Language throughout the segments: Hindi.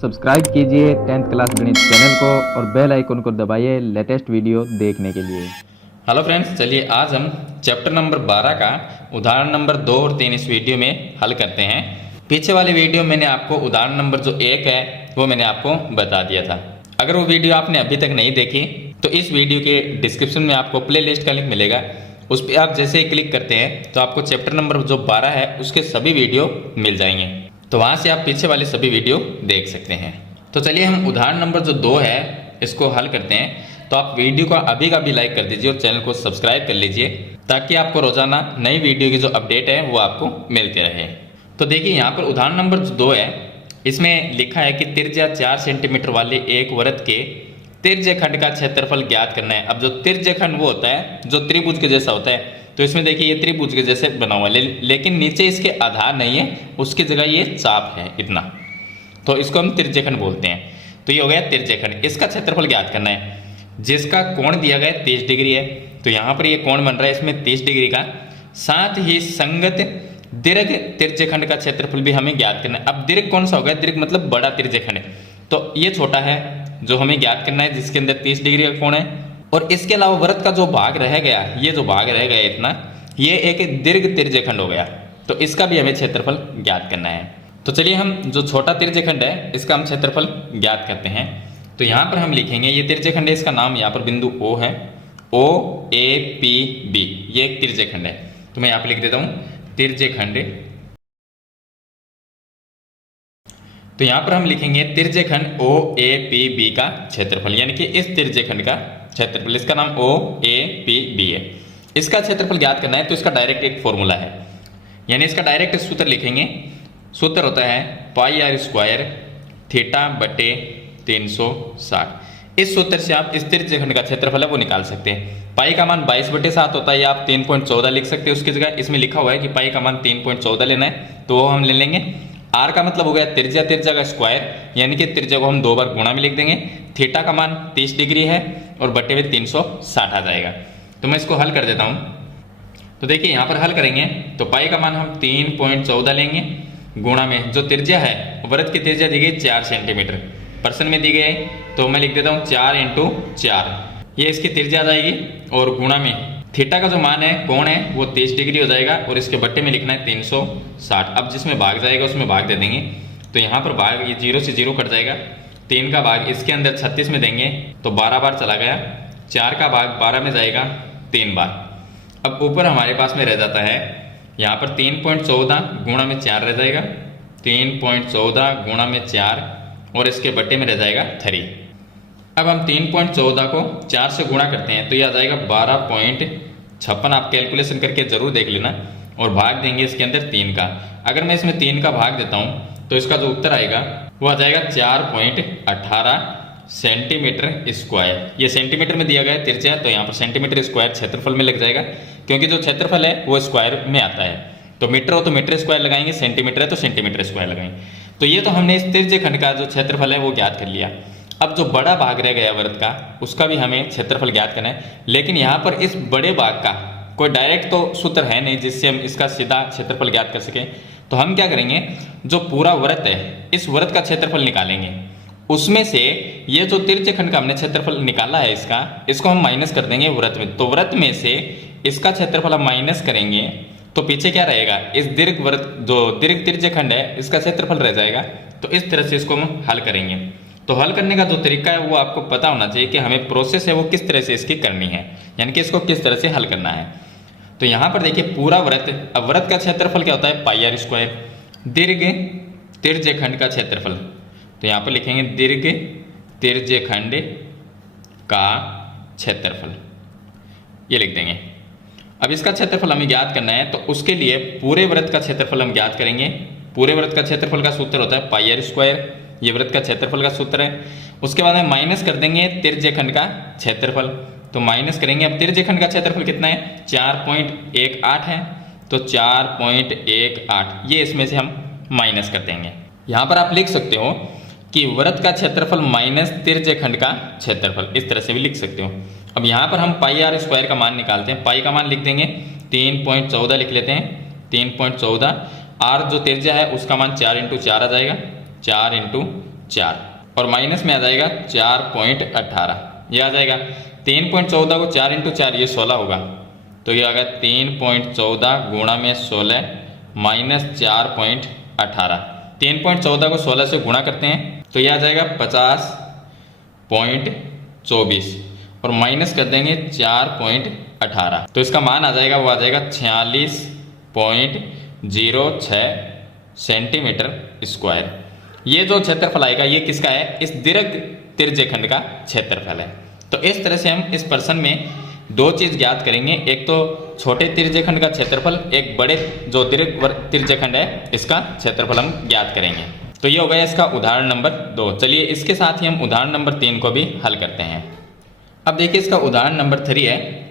सब्सक्राइब कीजिए 10th क्लास गणित चैनल को और बेल आइकन को दबाइए लेटेस्ट वीडियो देखने के लिए। हेलो फ्रेंड्स, चलिए आज हम चैप्टर नंबर 12 का उदाहरण नंबर 2 और 3 इस वीडियो में हल करते हैं। पीछे वाले वीडियो मैंने आपको उदाहरण नंबर जो 1 है वो मैंने आपको बता दिया था। अगर वो वीडियो आपने अभी तक नहीं देखी तो इस वीडियो के डिस्क्रिप्शन में आपको प्ले लिस्ट का लिंक मिलेगा, उस पर आप जैसे ही क्लिक करते हैं तो आपको चैप्टर नंबर जो 12 है उसके सभी वीडियो मिल जाएंगे, तो वहाँ से आप पीछे वाले सभी वीडियो देख सकते हैं। तो चलिए हम उदाहरण नंबर जो 2 है इसको हल करते हैं। तो आप वीडियो को अभी का भी लाइक कर दीजिए और चैनल को सब्सक्राइब कर लीजिए ताकि आपको रोजाना नई वीडियो की जो अपडेट है वो आपको मिलती रहे। तो देखिए यहाँ पर उदाहरण नंबर जो 2 है इसमें लिखा है कि त्रिज्या 4 सेंटीमीटर वाले एक वृत्त के त्रिज्यखंड का क्षेत्रफल ज्ञात करना है। अब जो त्रिज्यखंड वो होता है जो त्रिभुज के जैसा होता है, तो इसमें देखिए ये त्रिभुज के जैसे बना हुआ है लेकिन नीचे इसके आधार नहीं है, उसकी जगह ये चाप है इतना, तो इसको हम त्रिज्यखंड बोलते हैं। तो ये हो गया त्रिज्यखंड। इसका क्षेत्रफल ज्ञात करना है जिसका कोण दिया गया 30 डिग्री है। तो यहाँ पर ये कोण बन रहा है इसमें 30 डिग्री का, साथ ही संगत दीर्घ त्रिज्यखंड का क्षेत्रफल भी हमें ज्ञात करना है। अब दीर्घ कौन सा होगा? दीर्घ मतलब बड़ा त्रिज्यखंड, तो ये छोटा है जो हमें ज्ञात करना है जिसके अंदर 30 डिग्री का कोण है। और इसके अलावा वृत्त का जो भाग रह गया, ये जो भाग रह गया इतना, ये एक दीर्घ त्रिज्यखंड हो गया, तो इसका भी हमें क्षेत्रफल ज्ञात करना है। तो चलिए हम जो छोटा त्रिज्यखंड है इसका हम क्षेत्रफल ज्ञात करते हैं। तो यहाँ पर हम लिखेंगे ये त्रिज्यखंड है, इसका नाम यहाँ पर बिंदु O है, O A P B, ये एक त्रिज्यखंड है। तो मैं यहाँ पर लिख देता हूँ त्रिज्यखंड। तो यहाँ पर हम लिखेंगे त्रिज्यखंड O A P B का क्षेत्रफल, यानी कि इस त्रिज्यखंड का क्षेत्रफल, इसका नाम O A P B है। इसका क्षेत्रफल ज्ञात करना है तो इसका डायरेक्ट एक फॉर्मूला है, यानी इसका डायरेक्ट सूत्र लिखेंगे। सूत्र होता है पाई आर स्क्वायर थीटा बटे 360। इस सूत्र से आप इस त्रिज्यखंड का क्षेत्रफल है वो निकाल सकते हैं। पाई का मान 22/7 होता है, या आप 3.14 लिख सकते हैं। उसकी जगह इसमें लिखा हुआ है कि पाई का मान 3.14 लेना है, तो वो हम ले लेंगे। आर का मतलब हो गया त्रिज्या, त्रिज्या का स्क्वायर, यानी कि त्रिज्या को हम 2 बार गुणा में लिख देंगे। थीटा का मान 30 डिग्री है और बटे में 360 आ जाएगा। तो मैं इसको हल कर देता हूँ। तो देखिए यहाँ पर हल करेंगे तो पाई का मान हम 3.14 लेंगे, गुणा में जो त्रिज्या है वृत्त की त्रिज्या दी गई 4 सेंटीमीटर, पर्सन में दी गई, तो मैं लिख देता हूँ 4 × 4, ये इसकी त्रिज्या आ जाएगी, और गुणा में थीटा का जो मान है कोण है वो 30 डिग्री हो जाएगा, और इसके बट्टे में लिखना है 360। अब जिसमें भाग जाएगा उसमें भाग दे देंगे, तो यहाँ पर भाग ये 0 से 0 कट जाएगा। 3 का भाग इसके अंदर 36 में देंगे तो 12 बार चला गया, 4 का भाग 12 में जाएगा 3 बार। अब ऊपर हमारे पास में रह जाता है यहाँ पर 3.14 गुणा में 4 रह जाएगा, 3.14 गुणा में 4, और इसके बट्टे में रह जाएगा 3। अब हम 3.14 को 4 से गुणा करते हैं तो यह आ जाएगा 12.56। आप कैलकुलेशन करके जरूर देख लेना, और भाग देंगे इसके अंदर 3 का। अगर मैं इसमें 3 का भाग देता हूँ तो इसका जो उत्तर आएगा वो आ जाएगा 4.18 सेंटीमीटर स्क्वायर। ये सेंटीमीटर में दिया गया है त्रिज्या, तो यहाँ पर सेंटीमीटर स्क्वायर क्षेत्रफल में लग जाएगा, क्योंकि जो क्षेत्रफल है वो स्क्वायर में आता है। तो मीटर हो तो मीटर स्क्वायर लगाएंगे, सेंटीमीटर है तो सेंटीमीटर स्क्वायर लगाएंगे। तो ये तो हमने इस त्रिज्यखंड का जो क्षेत्रफल है वो ज्ञात कर लिया। अब जो बड़ा भाग रह गया वृत्त का उसका भी हमें क्षेत्रफल ज्ञात करना है, लेकिन यहाँ पर इस बड़े भाग का कोई डायरेक्ट तो सूत्र है नहीं जिससे हम इसका सीधा क्षेत्रफल ज्ञात कर सकें। तो हम क्या करेंगे, जो पूरा वृत्त है इस वृत्त का क्षेत्रफल निकालेंगे, उसमें से ये जो त्रिज्यखंड का हमने क्षेत्रफल निकाला है इसको हम माइनस कर देंगे वृत्त में। तो वृत्त में से इसका क्षेत्रफल हम माइनस करेंगे तो पीछे क्या रहेगा, इस दीर्घ वृत्त जो दीर्घ त्रिज्यखंड है इसका क्षेत्रफल रह जाएगा। तो इस तरह से इसको हम हल करेंगे। तो हल करने का जो तरीका है वो आपको पता होना चाहिए कि हमें प्रोसेस है वो किस तरह से इसकी करनी है, यानी कि इसको किस तरह से हल करना है। तो यहाँ पर देखिए पूरा वृत्त, अब वृत्त का क्षेत्रफल क्या होता है पाई आर स्क्वायर, दीर्घ त्रिज्यखंड का क्षेत्रफल। तो यहाँ पर लिखेंगे दीर्घ त्रिज्यखंड का क्षेत्रफल, ये लिख देंगे। अब इसका क्षेत्रफल हमें ज्ञात करना है, तो उसके लिए पूरे वृत्त का क्षेत्रफल हम ज्ञात करेंगे। पूरे वृत्त का क्षेत्रफल का सूत्र होता है पाई आर स्क्वायर, ये वृत्त का क्षेत्रफल का सूत्र है। उसके बाद हम माइनस कर देंगे त्रिज्यखंड का क्षेत्रफल, तो माइनस करेंगे। अब त्रिज्यखंड का क्षेत्रफल कितना है 4.18 है, तो 4.18 ये इसमें से हम माइनस कर देंगे। यहाँ पर आप लिख सकते हो कि वृत्त का क्षेत्रफल माइनस त्रिज्यखंड का क्षेत्रफल, इस तरह से भी लिख सकते हो। अब यहाँ पर हम पाई आर स्क्वायर का मान निकालते हैं। पाई का मान लिख देंगे 3.14 लिख लेते हैं, 3.14। आर जो त्रिज्या है उसका मान 4 × 4 आ जाएगा, 4 × 4 और माइनस में आ जाएगा 4.18, ये आ जाएगा 3.14 को 4 × 4 ये 16 होगा, तो ये आ गया 3.14 गुणा में 16 माइनस 4.18। 3.14 को 16 से गुणा करते हैं तो ये आ जाएगा 50.24 और माइनस कर देंगे 4.18, तो इसका मान आ जाएगा, वो आ जाएगा 46.06 सेंटीमीटर स्क्वायर। ये जो क्षेत्रफल आएगा ये किसका है, इस दीर्घ त्रिज्यखंड का क्षेत्रफल है। तो इस तरह से हम इस प्रश्न में दो चीज ज्ञात करेंगे, एक तो छोटे त्रिज्यखंड का क्षेत्रफल, एक बड़े जो दीर्घ त्रिज्यखंड है इसका क्षेत्रफल हम ज्ञात करेंगे। तो ये हो गया इसका उदाहरण नंबर 2। चलिए इसके साथ ही हम उदाहरण नंबर 3 को भी हल करते हैं। अब देखिए इसका उदाहरण नंबर 3 है।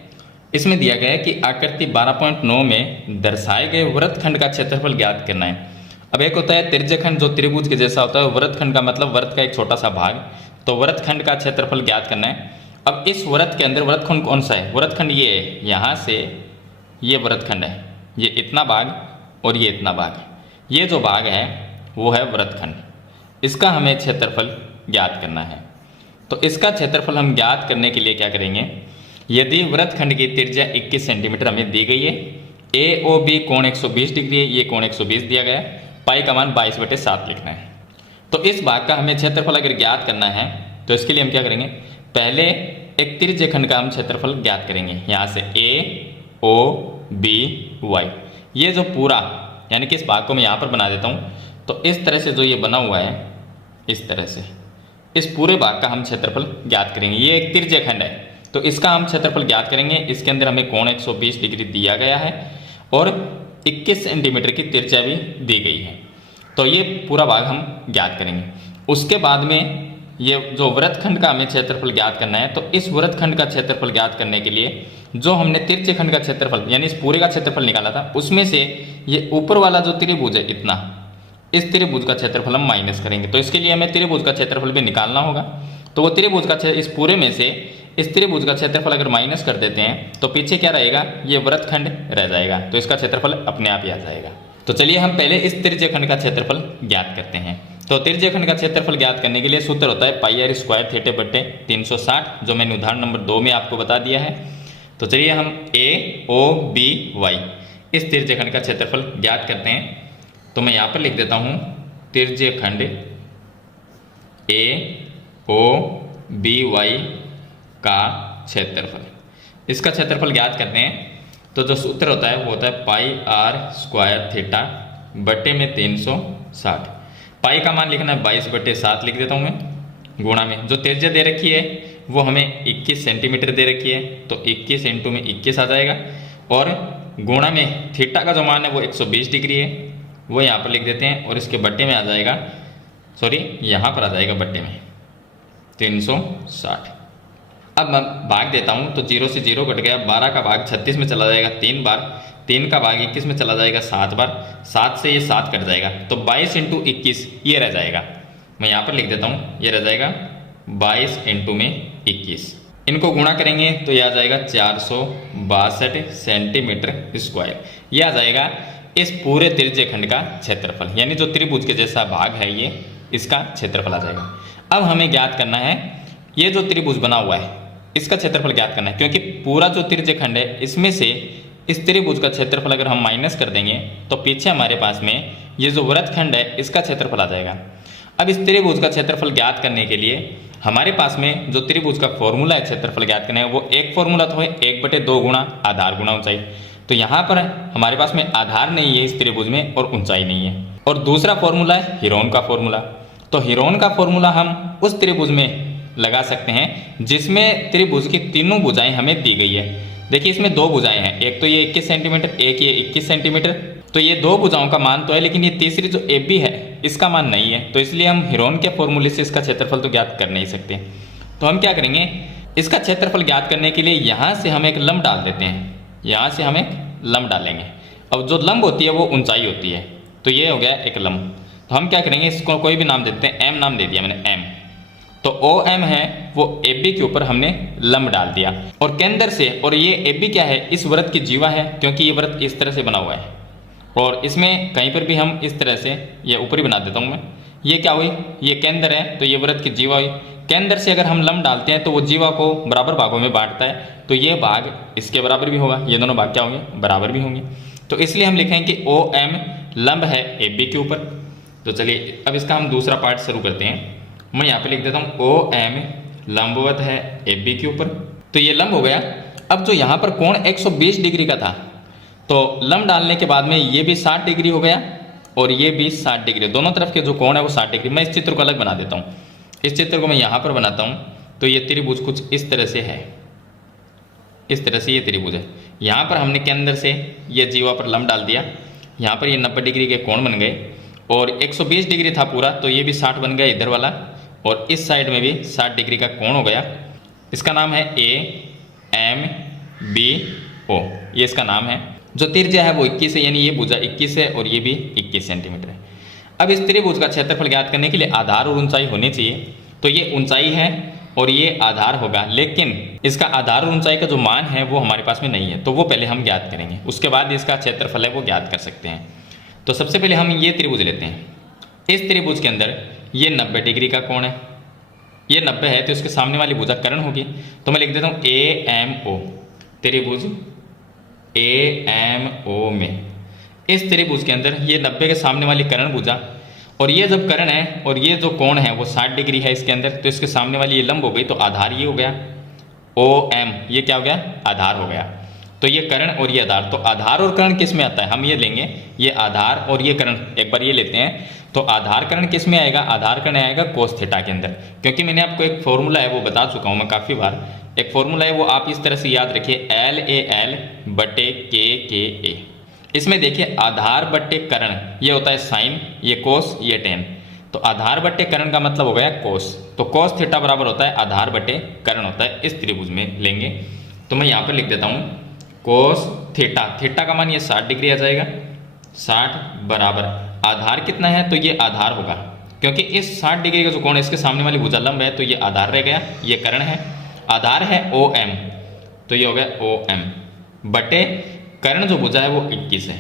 इसमें दिया गया है कि आकृति 12.9 में दर्शाए गए वृत्तखंड का क्षेत्रफल ज्ञात करना है। अब एक होता है त्रिज्यखंड जो त्रिभुज के जैसा होता है, वृत्तखंड का मतलब वृत्त का एक छोटा सा भाग, तो वृत्तखंड का क्षेत्रफल ज्ञात करना है। अब इस वृत्त के अंदर वृत्तखंड कौन सा है, वृत्तखंड ये है, यहाँ से ये वृत्तखंड है, ये इतना भाग और ये इतना भाग, ये जो भाग है वो है वृत्तखंड, इसका हमें क्षेत्रफल ज्ञात करना है। तो इसका क्षेत्रफल हम ज्ञात करने के लिए क्या करेंगे, यदि वृत्तखंड की त्रिज्या 21 सेंटीमीटर हमें दी गई है, ए ओ बी कोण 120 डिग्री है, ये कोण 120 दिया गया है, पाई का मान 22/7 लिखना है। तो इस भाग का हमें क्षेत्रफल अगर ज्ञात करना है तो इसके लिए हम क्या करेंगे, पहले एक त्रिज्यखंड का हम क्षेत्रफल ज्ञात करेंगे। यहाँ से ए ओ बी वाई, ये जो पूरा यानी कि इस भाग को मैं यहाँ पर बना देता हूँ, तो इस तरह से जो ये बना हुआ है, इस तरह से इस पूरे भाग का हम क्षेत्रफल ज्ञात करेंगे। ये एक त्रिज्यखंड है तो इसका हम क्षेत्रफल ज्ञात करेंगे। इसके अंदर हमें कोण 120 डिग्री दिया गया है और 21 सेंटीमीटर की त्रिज्या भी दी गई है, तो ये पूरा भाग हम ज्ञात करेंगे। उसके बाद में ये जो वृत्तखंड का हमें क्षेत्रफल ज्ञात करना है, तो इस वृत्तखंड का क्षेत्रफल ज्ञात करने के लिए जो हमने त्रिज्यखंड का क्षेत्रफल यानी इस पूरे का क्षेत्रफल निकाला था, उसमें से ये ऊपर वाला जो त्रिभुज है इतना, इस त्रिभुज का क्षेत्रफल हम माइनस करेंगे। तो इसके लिए हमें त्रिभुज का क्षेत्रफल भी निकालना होगा। तो वो त्रिभुज का इस पूरे में से इस त्रिभुज का क्षेत्रफल अगर माइनस कर देते हैं तो पीछे क्या रहेगा, ये वृत्तखंड रह जाएगा, तो इसका क्षेत्रफल अपने आप ही आ जाएगा। तो चलिए हम पहले इस त्रिज्यखंड का क्षेत्रफल ज्ञात करते हैं। तो त्रिज्यखंड का क्षेत्रफल ज्ञात करने के लिए सूत्र होता है पाई आर स्क्वायर थीटा बटे 360, जो मैंने उदाहरण नंबर 2 में आपको बता दिया है। तो चलिए हम ए ओ बी वाई इस त्रिज्यखंड का क्षेत्रफल ज्ञात करते हैं। तो मैं यहाँ पर लिख देता हूँ त्रिज्यखंड ए ओ बी वाई का क्षेत्रफल, इसका क्षेत्रफल ज्ञात करते हैं। तो जो सूत्र होता है वो होता है पाई आर स्क्वायर थीटा बटे में 360। पाई का मान लिखना है 22/7 लिख देता हूँ मैं, गुणा में जो त्रिज्या दे रखी है वो हमें 21 सेंटीमीटर दे रखी है, तो 21 × में 21 आ जाएगा, और गुणा में थीटा का जो मान है वो 120 डिग्री है, वो यहाँ पर लिख देते हैं, और इसके बट्टे में आ जाएगा, सॉरी यहाँ पर आ जाएगा बट्टे में 360। अब मैं भाग देता हूँ तो 0 से 0 कट गया, 12 का भाग 36 में चला जाएगा 3 बार, 3 का भाग 21 में चला जाएगा 7 बार, 7 से ये 7 कट जाएगा, तो 22 × 21 ये रह जाएगा। मैं यहाँ पर लिख देता हूँ, ये रह जाएगा 22 × में 21। इनको गुणा करेंगे तो ये आ जाएगा 462 सेंटीमीटर स्क्वायर, ये आ जाएगा इस पूरे त्रिज्यखंड का क्षेत्रफल, यानी जो त्रिभुज के जैसा भाग है ये इसका क्षेत्रफल आ जाएगा। अब हमें ज्ञात करना है ये जो त्रिभुज बना हुआ है इसका क्षेत्रफल ज्ञात करना है, क्योंकि पूरा जो त्रिज्यखंड है इसमें से इस त्रिभुज का क्षेत्रफल अगर हम माइनस कर देंगे तो पीछे हमारे पास में ये जो वृत्तखंड है इसका क्षेत्रफल आ जाएगा। अब इस त्रिभुज का क्षेत्रफल ज्ञात करने के लिए हमारे पास में जो त्रिभुज का फॉर्मूला है क्षेत्रफल ज्ञात करने का, वो एक फॉर्मूला तो है 1/2 गुणा आधार गुणा ऊंचाई। तो यहाँ पर हमारे पास में आधार नहीं है इस त्रिभुज में और ऊंचाई नहीं है। और दूसरा फॉर्मूला है हीरोन का फॉर्मूला। तो हीरोन का फॉर्मूला हम उस त्रिभुज में लगा सकते हैं जिसमें त्रिभुज की तीनों भुजाएं हमें दी गई है। देखिए इसमें 2 भुजाएं हैं, एक तो ये 21 सेंटीमीटर, एक ये 21 सेंटीमीटर, तो ये 2 भुजाओं का मान तो है, लेकिन ये तीसरी जो ए बी है इसका मान नहीं है, तो इसलिए हम हीरोन के फॉर्मूले से इसका क्षेत्रफल तो ज्ञात कर नहीं सकते। तो हम क्या करेंगे, इसका क्षेत्रफल ज्ञात करने के लिए यहाँ से हम एक लंब डाल देते हैं, यहाँ से हम एक लंब डालेंगे। अब जो लंब होती है वो ऊंचाई होती है, तो ये हो गया एक लंब। तो हम क्या करेंगे, इसको कोई भी नाम देते हैं, एम नाम दे दिया मैंने, एम। तो ओ एम है वो ए बी के ऊपर हमने लंब डाल दिया, और केंद्र से, और ये ए बी क्या है, इस वृत्त की जीवा है, क्योंकि ये वृत्त इस तरह से बना हुआ है, और इसमें कहीं पर भी हम इस तरह से, ये ऊपर ही बना देता हूँ मैं, ये क्या हुई, ये केंद्र है तो ये वृत्त की जीवा हुई। केंद्र से अगर हम लंब डालते हैं तो वो जीवा को बराबर भागों में बांटता है, तो ये भाग इसके बराबर भी होगा, ये दोनों भाग क्या होंगे, बराबर भी होंगे। तो इसलिए हम लिखेंगे कि ओ एम लंब है ए बी के ऊपर। तो चलिए अब इसका हम दूसरा पार्ट शुरू करते हैं। मैं यहाँ पे लिख देता हूँ ओ एम लंबवत है ए बी के ऊपर। तो ये लंब हो गया। अब जो यहाँ पर कोण 120 डिग्री का था, तो लंब डालने के बाद में ये भी 60 डिग्री हो गया और ये भी 60 डिग्री, दोनों तरफ के जो कोण है वो 60 डिग्री। मैं इस चित्र को अलग बना देता हूँ, इस चित्र को मैं यहाँ पर बनाता हूँ। तो ये त्रिभुज कुछ इस तरह से है, इस तरह से ये त्रिभुज है। यहाँ पर हमने केंद्र से ये जीवा पर लंब डाल दिया, यहाँ पर ये 90 डिग्री के कोण बन गए और 120 डिग्री था पूरा, तो ये भी 60 बन गया इधर वाला, और इस साइड में भी 60 डिग्री का कोण हो गया। इसका नाम है ए एम बी ओ, ये इसका नाम है। जो त्रिज्या है वो 21 है, यानी ये भुजा 21 है और ये भी 21 सेंटीमीटर है। अब इस त्रिभुज का क्षेत्रफल ज्ञात करने के लिए आधार और ऊंचाई होनी चाहिए। तो ये ऊंचाई है और ये आधार होगा, लेकिन इसका आधार और ऊंचाई का जो मान है वो हमारे पास में नहीं है, तो वो पहले हम ज्ञात करेंगे, उसके बाद इसका क्षेत्रफल है वो ज्ञात कर सकते हैं। तो सबसे पहले हम ये त्रिभुज लेते हैं। इस त्रिभुज के अंदर ये 90 डिग्री का कोण है, ये 90 है तो इसके सामने वाली भुजा कर्ण होगी। तो मैं लिख देता हूँ ए एम ओ, त्रिभुज ए एम ओ में इस त्रिभुज के अंदर ये 90 के सामने वाली कर्ण भुजा, और ये जब कर्ण है और ये जो कोण है वो 60 डिग्री है इसके अंदर, तो इसके सामने वाली ये लंब हो गई, तो आधार ये हो गया ओ एम, ये क्या हो गया, आधार हो गया। तो ये कर्ण और ये आधार, तो आधार और कर्ण किस में आता है, हम ये लेंगे, ये आधार और ये कर्ण एक बार ये लेते हैं। तो आधार कर्ण किस में आएगा, आधार कर्ण आएगा कोस थीटा के अंदर, क्योंकि मैंने आपको एक फॉर्मूला है वो बता चुका हूँ मैं काफ़ी बार। एक फॉर्मूला है वो आप इस तरह से याद रखिए, एल ए एल बटे के ए। इसमें देखिए आधार बट्टे कर्ण ये होता है साइन, ये कोस, ये टेन। तो आधार बट्टे कर्ण का मतलब हो गया कोस, तो कोस थीटा बराबर होता है आधार बट्टे कर्ण होता है, इस त्रिभुज में लेंगे। तो मैं यहाँ पर लिख देता हूँ कोस थीटा, थीटा का मान ये 60 डिग्री आ जाएगा, 60 बराबर आधार कितना है, तो ये आधार होगा, क्योंकि इस 60 डिग्री का जो कोण है इसके सामने वाली भुजा लंब है, तो ये आधार रह गया, ये कर्ण है, आधार है ओ एम, तो ये हो गया ओ एम बटे कर्ण जो भुजा है वो 21 है।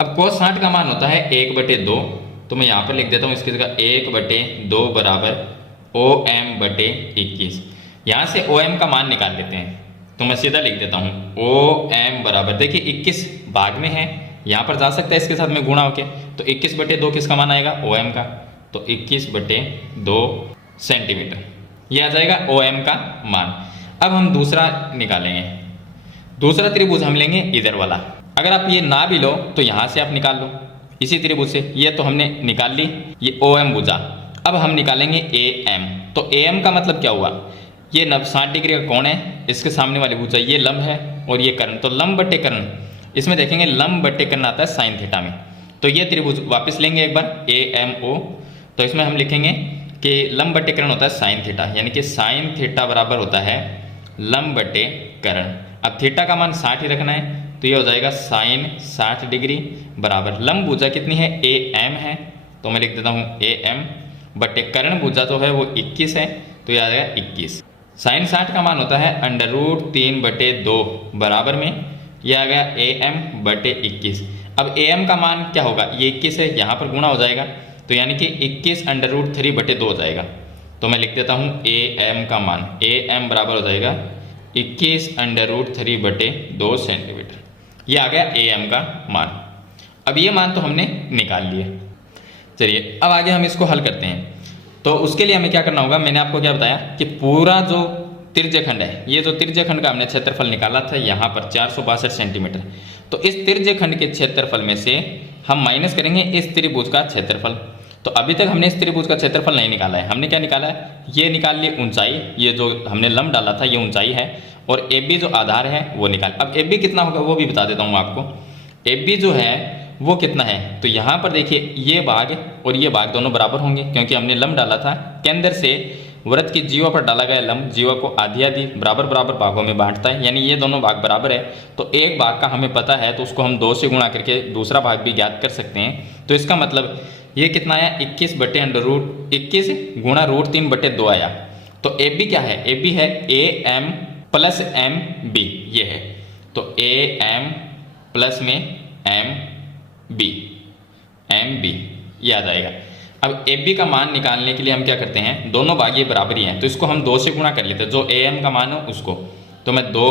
अब कोस 60 का मान होता है 1/2, तो मैं यहाँ पर लिख देता हूँ इसकी जगह 1/2 बराबर ओ एम बटे 21। यहाँ से ओ एम का मान निकाल लेते हैं, तो मैं सीधा लिख देता हूँ ओ एम बराबर, देखिए 21 भाग में है, यहाँ पर जा सकता है इसके साथ में गुणा होके, तो 21/2 किसका मान आएगा, ओ एम का, तो 21/2 सेंटीमीटर ये आ जाएगा ओ एम का मान। अब हम दूसरा निकालेंगे, दूसरा त्रिभुज हम लेंगे इधर वाला। अगर आप ये ना भी लो तो यहाँ से आप निकाल लो इसी त्रिभुज से, ये तो हमने निकाल ली, ये ओ एम भुजा। अब हम निकालेंगे ए एम, तो ए एम का मतलब क्या हुआ, ये 60 डिग्री का कोण है, इसके सामने वाली भुजा ये लंब है और ये कर्ण, तो लंब बट्टे कर्ण, इसमें देखेंगे लंब बट्टे कर्ण आता है साइन थीटा में। तो ये त्रिभुज वापस लेंगे एक बार ए एम ओ, तो इसमें हम लिखेंगे कि लंब बट्टे कर्ण होता है साइन थीटा, यानी कि साइन थीटा बराबर होता है लंब बट्टे कर्ण। अब थीटा का मान 60 ही रखना है, तो ये हो जाएगा साइन 60 डिग्री बराबर लंब भुजा कितनी है, ए एम है, तो मैं लिख देता हूँ ए एम बट्टे कर्ण भुजा जो है वो 21 है, तो ये आ जाएगा 21। साइन 60 का मान होता है √3/2 बराबर में ये आ गया ए एम बटे 21। अब ए एम का मान क्या होगा, ये 21 है, यहाँ पर गुणा हो जाएगा, तो यानी कि 21 √3/2 हो जाएगा। तो मैं लिख देता हूँ ए एम का मान, ए एम बराबर हो जाएगा 21 √3/2 सेंटीमीटर, ये आ गया ए एम का मान। अब ये मान तो हमने निकाल लिया। चलिए अब आगे हम इसको हल करते हैं। तो उसके लिए हमें क्या करना होगा, मैंने आपको क्या बताया कि पूरा जो त्रिज्यखंड है, ये जो त्रिज्यखंड का हमने क्षेत्रफल निकाला था यहाँ पर 462 सेंटीमीटर, तो इस त्रिज्यखंड के क्षेत्रफल में से हम माइनस करेंगे इस त्रिभुज का क्षेत्रफल। तो अभी तक हमने इस त्रिभुज का क्षेत्रफल नहीं निकाला है, हमने क्या निकाला है, ये निकाल ली ऊंचाई, ये जो हमने लंब डाला था ये ऊंचाई है, और ए बी जो आधार है वो निकाल। अब ए बी कितना होगा वो भी बता देता हूँ आपको। ए बी जो है वो कितना है, तो यहाँ पर देखिए ये भाग और ये भाग दोनों बराबर होंगे, क्योंकि हमने लंब डाला था, केंद्र से वृत्त की जीवा पर डाला गया लंब जीवा को आधी आधी बराबर बराबर भागों में बांटता है, यानी ये दोनों भाग बराबर है। तो एक भाग का हमें पता है तो उसको हम 2 से गुणा करके दूसरा भाग भी ज्ञात कर सकते हैं। तो इसका मतलब ये कितना आया, 21 गुणा √3/2 आया। तो ए बी क्या है, ए बी है A M plus M B, ये है, तो ए एम प्लस में एम बी ये आ जाएगा। अब ए बी का मान निकालने के लिए हम क्या करते हैं, दोनों भाग ये बराबरी हैं तो इसको हम 2 से गुणा कर लेते हैं, जो ए एम का मान हो उसको। तो मैं 2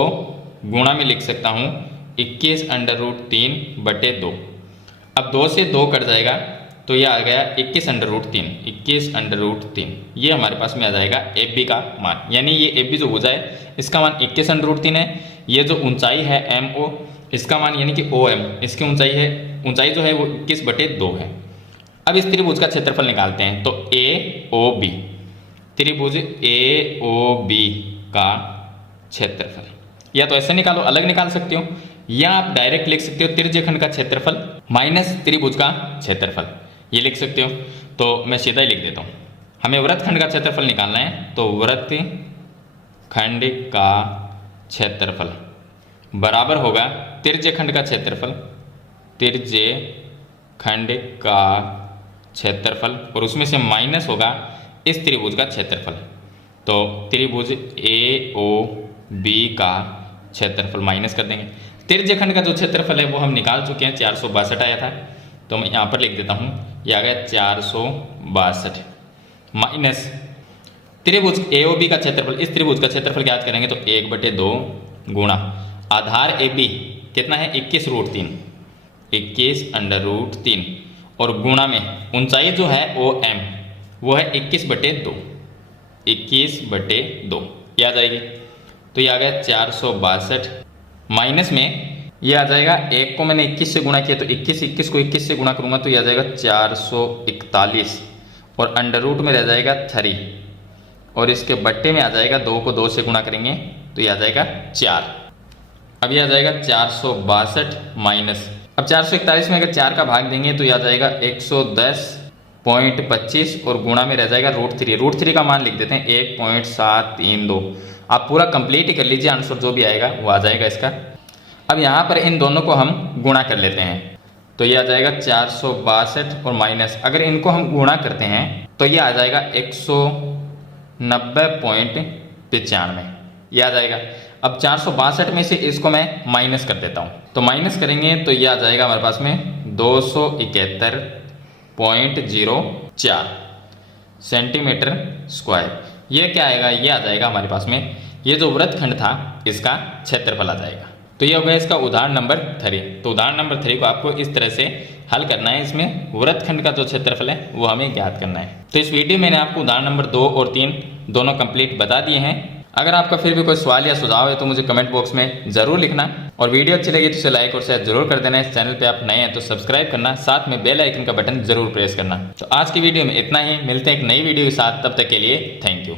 गुणा में लिख सकता हूँ 21√3/2। अब 2 से 2 कट जाएगा तो ये आ गया 21√3, 21√3। ये हमारे पास में आ जाएगा ए बी का मान, यानी ये ए बी जो भुजा है इसका मान 21√3 है। ये जो ऊंचाई है एम ओ, इसका मान यानी कि ओ एम, इसकी ऊंचाई जो है वो 21/2 है। अब इस त्रिभुज का क्षेत्रफल निकालते हैं। तो ए ओ बी, त्रिभुज ए ओ बी का क्षेत्रफल, या तो ऐसे निकालो, अलग निकाल सकते हो, या आप डायरेक्ट लिख सकते हो त्रिज्यखंड का क्षेत्रफल माइनस त्रिभुज का क्षेत्रफल, ये लिख सकते हो। तो मैं सीधा ही लिख देता हूँ। हमें वृत्तखंड का क्षेत्रफल निकालना है, तो वृत्तखंड का क्षेत्रफल बराबर होगा त्रिज्यखंड का क्षेत्रफल, त्रिज्यखंड का क्षेत्रफल, और उसमें से माइनस होगा इस त्रिभुज का क्षेत्रफल। तो त्रिभुज ए ओ बी का क्षेत्रफल माइनस कर देंगे। त्रिज्यखंड का जो क्षेत्रफल है वो हम निकाल चुके हैं, 462 आया था, तो मैं यहाँ पर लिख देता हूँ, ये आ गया 462 माइनस त्रिभुज ए ओ बी का क्षेत्रफल। इस त्रिभुज का क्षेत्रफल ज्ञात करेंगे तो 1/2 गुणा आधार ए बी कितना है 21√3, 21√3, और गुणा में ऊंचाई जो है ओ एम वो है 21/2, 21/2 ये आ जाएगी। तो ये आ गया 462 माइनस में ये आ जाएगा, एक को मैंने 21 से गुणा किया तो 21 को 21 से गुणा करूंगा तो ये आ जाएगा 441, और अंडर रूट में रह जाएगा 3, और इसके बट्टे में आ जाएगा 2 को 2 से गुणा करेंगे तो ये आ जाएगा 4। अब ये आ जाएगा 462 माइनस, अब 441 में अगर 4 का भाग देंगे तो ये आ जाएगा 110.25, और गुणा में रह जाएगा √3। √3 का मान लिख देते हैं 1.732। आप पूरा कंप्लीट ही कर लीजिए, आंसर जो भी आएगा वो आ जाएगा इसका। अब यहाँ पर इन दोनों को हम गुणा कर लेते हैं, तो ये आ जाएगा 462 और माइनस, अगर इनको हम गुणा करते हैं तो ये आ जाएगा 190.95, ये आ जाएगा। अब 462 में से इसको मैं माइनस कर देता हूँ, तो माइनस करेंगे तो ये आ जाएगा हमारे पास में 271.04 सेंटीमीटर स्क्वायर। ये क्या आएगा, ये आ जाएगा हमारे पास में, ये जो वृत्तखंड था इसका क्षेत्रफल आ जाएगा। तो ये हो गया इसका उदाहरण नंबर 3। तो उदाहरण नंबर 3 को आपको इस तरह से हल करना है, इसमें वृत्तखंड का जो क्षेत्रफल है वो हमें ज्ञात करना है। तो इस वीडियो में मैंने आपको उदाहरण नंबर 2 और 3 दोनों कंप्लीट बता दिए हैं। अगर आपका फिर भी कोई सवाल या सुझाव है तो मुझे कमेंट बॉक्स में ज़रूर लिखना, और वीडियो अच्छी लगी तो इसे लाइक और शेयर जरूर कर देना। इस चैनल पे आप नए हैं तो सब्सक्राइब करना, साथ में बेल आइकन का बटन जरूर प्रेस करना। तो आज की वीडियो में इतना ही, मिलते हैं एक नई वीडियो के साथ, तब तक के लिए थैंक यू।